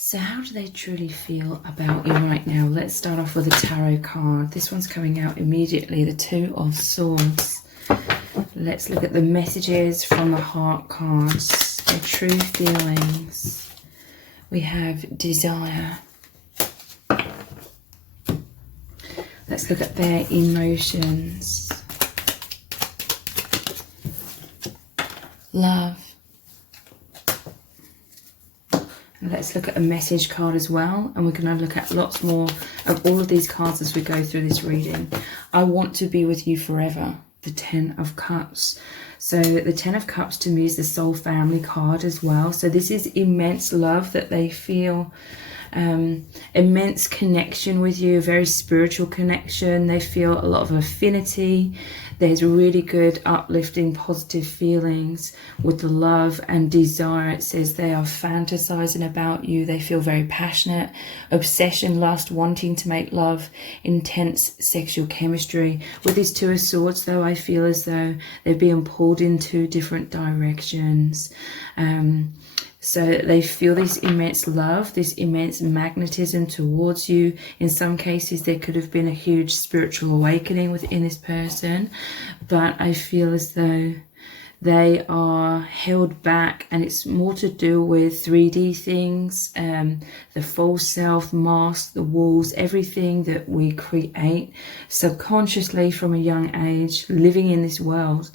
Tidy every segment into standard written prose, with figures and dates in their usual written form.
So how do they truly feel about you right now? Let's start off with a tarot card. This one's coming out immediately, the Two of Swords. Let's look at the messages from the heart cards, their true feelings. We have desire. Let's look at their emotions. Love. Let's look at a message card as well, and we're going to look at lots more of all of these cards as we go through this reading. I want to be with you forever, the Ten of Cups. So the Ten of Cups to me is the soul family card as well. So this is immense love that they feel, immense connection with you, a very spiritual connection. They feel a lot of affinity. There's really good uplifting positive feelings with the love and desire. It says they are fantasizing about you. They feel very passionate, obsession, lust, wanting to make love, intense sexual chemistry. With these Two of Swords though, I feel as though they're being pulled in two different directions. So they feel this immense love, this immense magnetism towards you. In some cases, there could have been a huge spiritual awakening within this person, but I feel as though they are held back, and it's more to do with 3D things, the false self, mask, the walls, everything that we create subconsciously from a young age, living in this world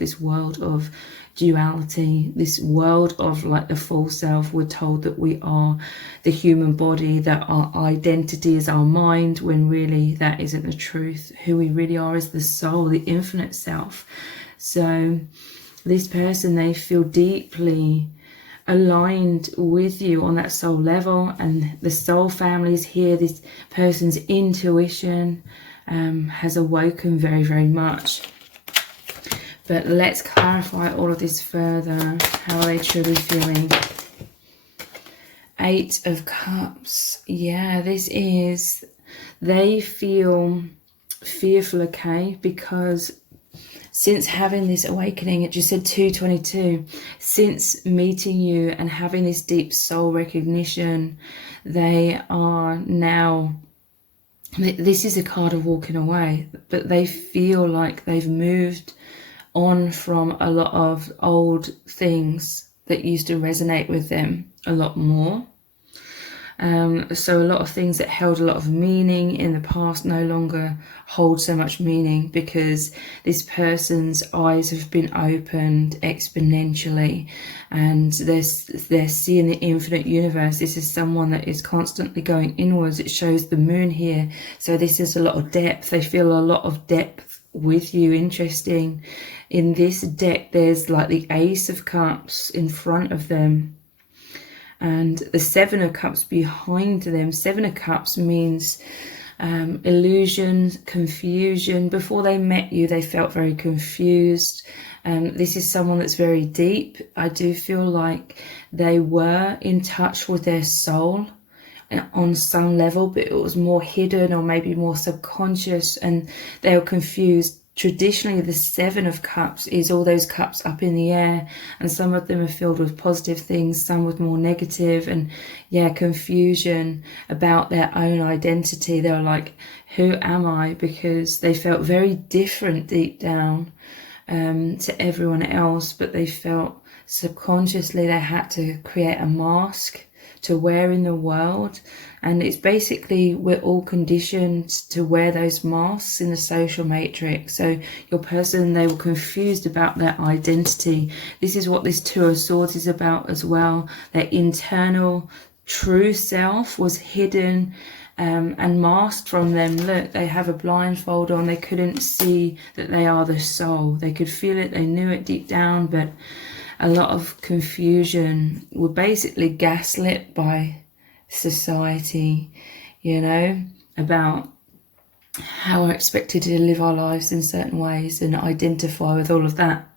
of duality, this world of like the full self. We're told that we are the human body, that our identity is our mind, when really that isn't the truth. Who we really are is the soul, the infinite self. So this person, they feel deeply aligned with you on that soul level, and the soul family is here. This person's intuition has awoken very, very much. But let's clarify all of this further. How are they truly feeling? Eight of Cups. Yeah, this is, they feel fearful, okay? Because since having this awakening, it just said 222, since meeting you and having this deep soul recognition, they are now, this is a card of walking away, but they feel like they've moved on from a lot of old things that used to resonate with them a lot more. So a lot of things that held a lot of meaning in the past no longer hold so much meaning, because this person's eyes have been opened exponentially, and they're seeing the infinite universe. This is someone that is constantly going inwards. It shows the moon here, so this is a lot of depth. They feel a lot of depth with you. Interesting, in this deck there's like the Ace of Cups in front of them and the Seven of Cups behind them. Seven of Cups means illusion, confusion. Before they met you, they felt very confused. This is someone that's very deep. I do feel like they were in touch with their soul on some level, but it was more hidden or maybe more subconscious, and they were confused. Traditionally, the Seven of Cups is all those cups up in the air, and some of them are filled with positive things, some with more negative, and yeah, confusion about their own identity. They were like, who am I? Because they felt very different deep down to everyone else, but they felt subconsciously they had to create a mask to wear in the world. And it's basically, we're all conditioned to wear those masks in the social matrix. So your person, they were confused about their identity. This is what this Two of Swords is about as well. Their internal true self was hidden and masked from them. Look, they have a blindfold on. They couldn't see that they are the soul. They could feel it, they knew it deep down, but a lot of confusion. Were basically gaslit by society, you know, about how we're expected to live our lives in certain ways and identify with all of that.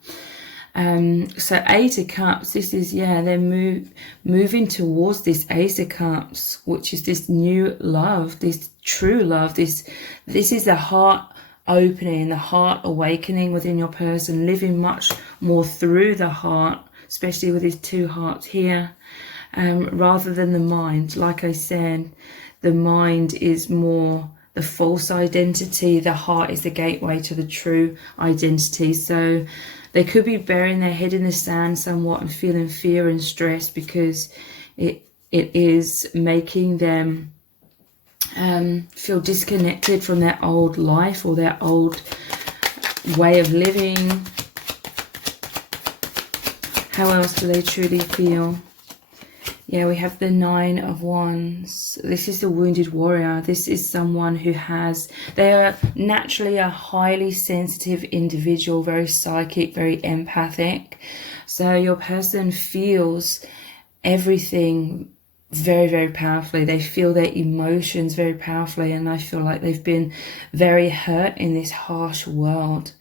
So Eight of Cups, this is, yeah, they're moving towards this Ace of Cups, which is this new love, this true love. This is the heart opening, the heart awakening within your person, living much more through the heart, especially with these two hearts here. rather than the mind. Like I said, the mind is more the false identity. The heart is the gateway to the true identity. So they could be burying their head in the sand somewhat and feeling fear and stress because it is making them feel disconnected from their old life or their old way of living. How else do they truly feel? Yeah, we have the Nine of Wands. This is the wounded warrior. This is someone who they are naturally a highly sensitive individual, very psychic, very empathic. So your person feels everything very, very powerfully. They feel their emotions very powerfully, and I feel like they've been very hurt in this harsh world.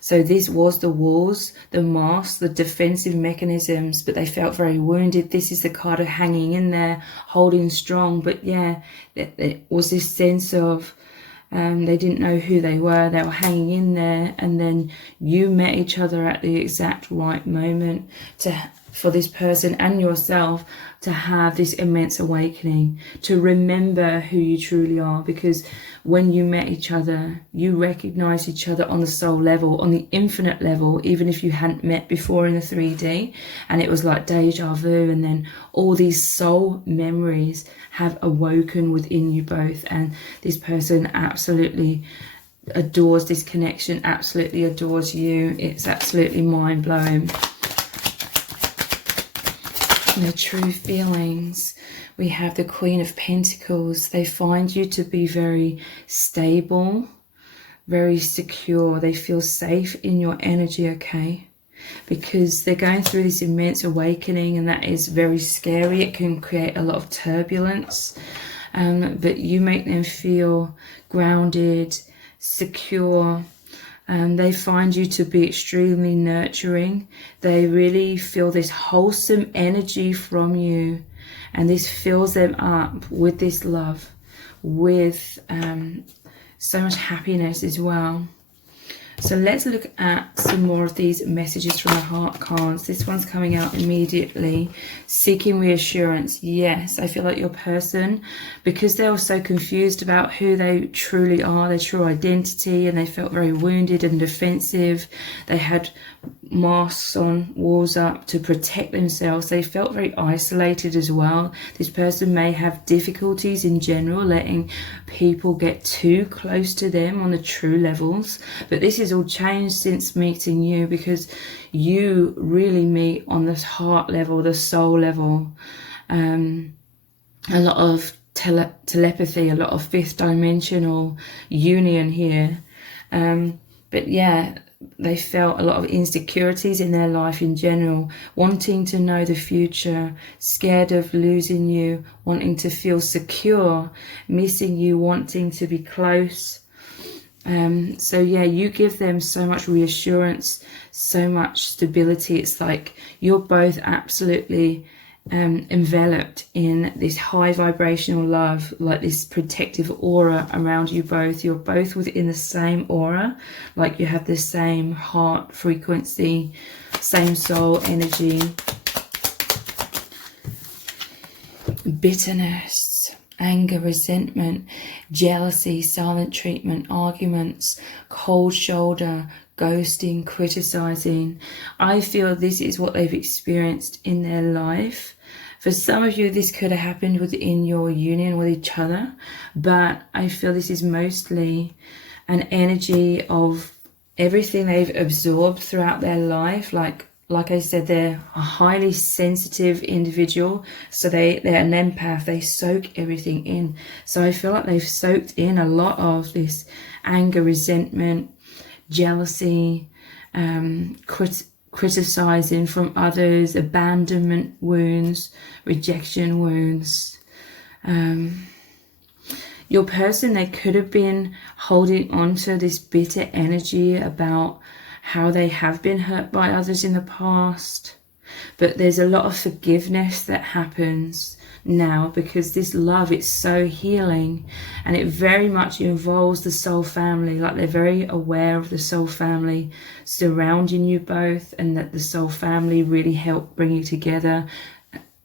So this was the walls, the masks, the defensive mechanisms, but they felt very wounded. This is the card of hanging in there, holding strong. But yeah, there was this sense of they didn't know who they were. They were hanging in there, and then you met each other at the exact right moment for this person and yourself to have this immense awakening, to remember who you truly are. Because when you met each other, you recognized each other on the soul level, on the infinite level, even if you hadn't met before in the 3D. And it was like deja vu. And then all these soul memories have awoken within you both. And this person absolutely adores this connection, absolutely adores you. It's absolutely mind-blowing. The true feelings. We have the Queen of Pentacles. They find you to be very stable, very secure. They feel safe in your energy, okay? Because they're going through this immense awakening, and that is very scary. It can create a lot of turbulence, but you make them feel grounded, secure. They find you to be extremely nurturing. They really feel this wholesome energy from you, and this fills them up with this love, with so much happiness as well. So let's look at some more of these messages from the heart cards. This one's coming out immediately. Seeking reassurance. Yes, I feel like your person, because they were so confused about who they truly are, their true identity, and they felt very wounded and defensive. They had masks on, walls up to protect themselves. They felt very isolated as well. This person may have difficulties in general letting people get too close to them on the true levels, but this is all changed since meeting you, because you really meet on this heart level, the soul level. A lot of telepathy, a lot of fifth dimensional union here. But yeah, they felt a lot of insecurities in their life in general, wanting to know the future, scared of losing you, wanting to feel secure, missing you, wanting to be close. So yeah, you give them so much reassurance, so much stability. It's like you're both absolutely enveloped in this high vibrational love, like this protective aura around you both. You're both within the same aura, like you have the same heart frequency, same soul energy. Bitterness, anger, resentment, jealousy, silent treatment, arguments, cold shoulder, ghosting, criticizing. I feel this is what they've experienced in their life. For some of you, this could have happened within your union with each other, but I feel this is mostly an energy of everything they've absorbed throughout their life. Like I said, they're a highly sensitive individual, so they're an empath. They soak everything in. So I feel like they've soaked in a lot of this anger, resentment, jealousy, criticizing from others, abandonment wounds, rejection wounds. Your person, they could have been holding on to this bitter energy about how they have been hurt by others in the past. But there's a lot of forgiveness that happens now, because this love, it's so healing, and it very much involves the soul family. Like they're very aware of the soul family surrounding you both, and that the soul family really help bring you together,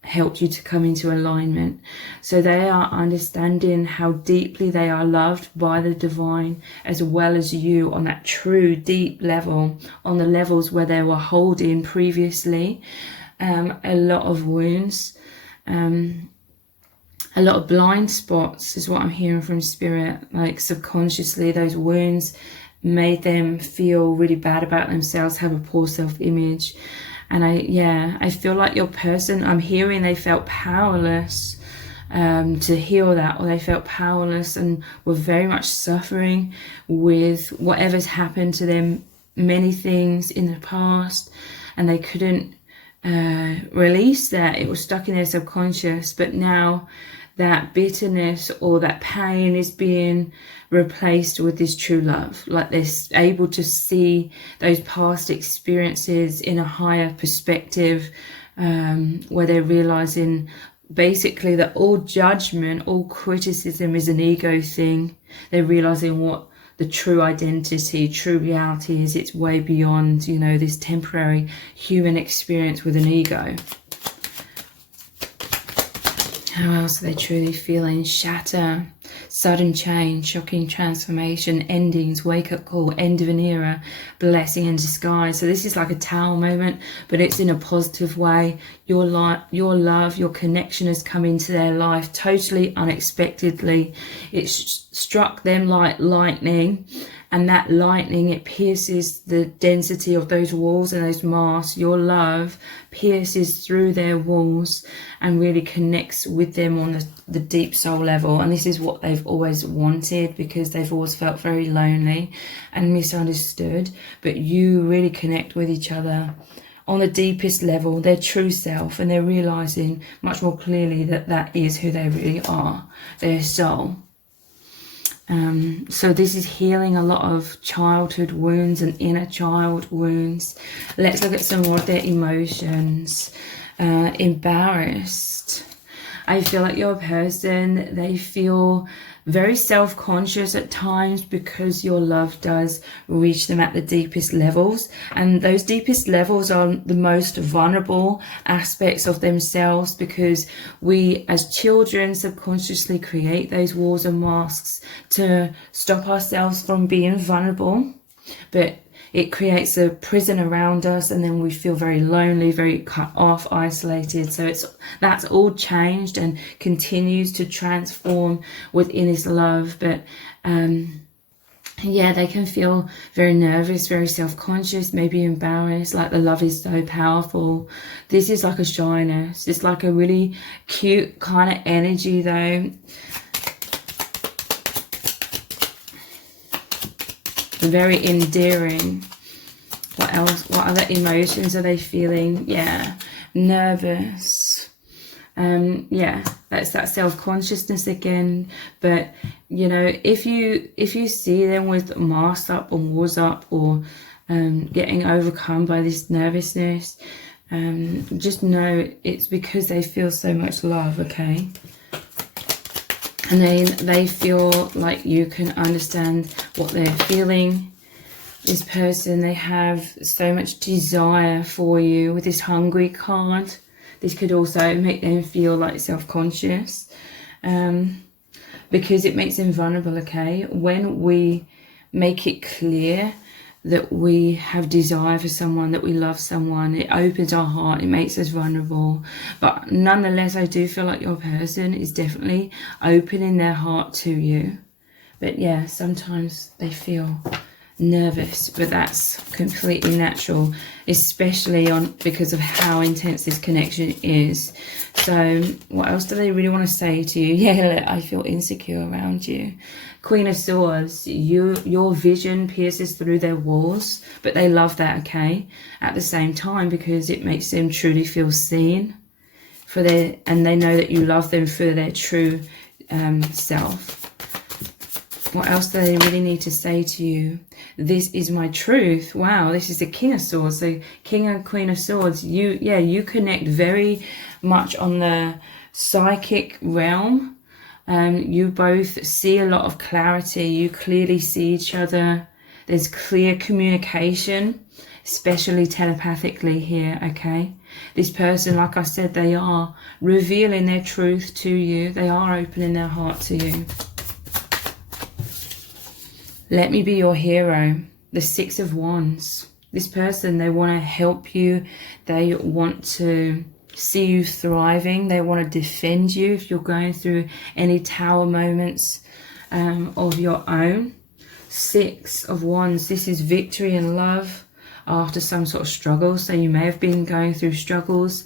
helped you to come into alignment. So they are understanding how deeply they are loved by the divine, as well as you, on that true deep level, on the levels where they were holding previously a lot of wounds, a lot of blind spots is what I'm hearing from spirit. Like subconsciously those wounds made them feel really bad about themselves, have a poor self-image. And I feel like your person, I'm hearing they felt powerless to heal that, or they felt powerless and were very much suffering with whatever's happened to them, many things in the past, and they couldn't release that. It was stuck in their subconscious. But now that bitterness or that pain is being replaced with this true love. Like they're able to see those past experiences in a higher perspective, where they're realizing basically that all judgment, all criticism is an ego thing. They're realizing what the true identity, true reality is. It's way beyond, you know, this temporary human experience with an ego. How else are they truly feeling? Shatter, sudden change, shocking transformation, endings, wake-up call, end of an era, blessing in disguise. So this is like a tower moment, but it's in a positive way. Your love, your connection has come into their life totally unexpectedly. It struck them like lightning. And that lightning, it pierces the density of those walls and those masks. Your love pierces through their walls and really connects with them on the deep soul level. And this is what they've always wanted, because they've always felt very lonely and misunderstood. But you really connect with each other on the deepest level, their true self, and they're realizing much more clearly that that is who they really are, their soul. So this is healing a lot of childhood wounds and inner child wounds. Let's look at some more of their emotions. Embarrassed. I feel like your person, they feel very self-conscious at times because your love does reach them at the deepest levels. And those deepest levels are the most vulnerable aspects of themselves, because we as children subconsciously create those walls and masks to stop ourselves from being vulnerable. But it creates a prison around us, and then we feel very lonely, very cut off, isolated. So that's all changed and continues to transform within this love. But they can feel very nervous, very self-conscious, maybe embarrassed, like the love is so powerful. This is like a shyness. It's like a really cute kind of energy though. Very endearing. What else? What other emotions are they feeling? Yeah, nervous. That's that self-consciousness again. But you know, if you see them with masks up or walls up, or getting overcome by this nervousness, just know it's because they feel so much love. Okay. And they feel like you can understand what they're feeling. This person, they have so much desire for you with this hungry card. This could also make them feel like self-conscious, because it makes them vulnerable, okay? When we make it clear that we have desire for someone, that we love someone, it opens our heart, it makes us vulnerable. But nonetheless, I do feel like your person is definitely opening their heart to you. But yeah, sometimes they feel nervous, but that's completely natural, especially because of how intense this connection is. So what else do they really want to say to you? Yeah, I feel insecure around you. Queen of Swords, your vision pierces through their walls, but they love that, okay, at the same time, because it makes them truly feel seen and they know that you love them for their true self. What else do they really need to say to you? This is my truth. Wow, this is the King of Swords. So King and Queen of Swords, you connect very much on the psychic realm. You both see a lot of clarity. You clearly see each other. There's clear communication, especially telepathically here, okay? This person, like I said, they are revealing their truth to you. They are opening their heart to you. Let me be your hero. The Six of Wands. This person, they want to help you. They want to see you thriving. They want to defend you if you're going through any tower moments of your own. Six of Wands. This is victory and love after some sort of struggle. So you may have been going through struggles.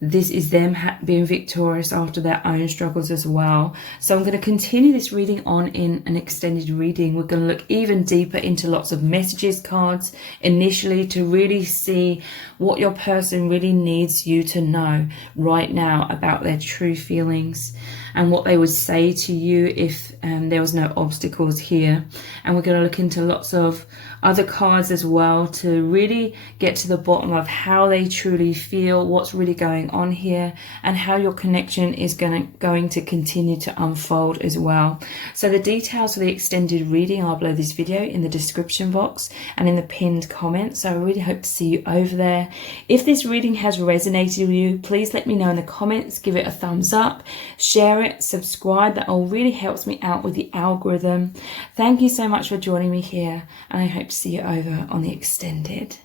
This is them being victorious after their own struggles as well. So I'm going to continue this reading on in an extended reading. We're going to look even deeper into lots of messages cards initially to really see what your person really needs you to know right now about their true feelings and what they would say to you if there was no obstacles here. And we're going to look into lots of other cards as well to really get to the bottom of how they truly feel, what's really going on here, and how your connection is going to continue to unfold as well. So the details for the extended reading are below this video in the description box and in the pinned comments. So I really hope to see you over there. If this reading has resonated with you, please let me know in the comments, give it a thumbs up, share it, subscribe. That all really helps me out with the algorithm. Thank you so much for joining me here, and I hope to see you over on the extended.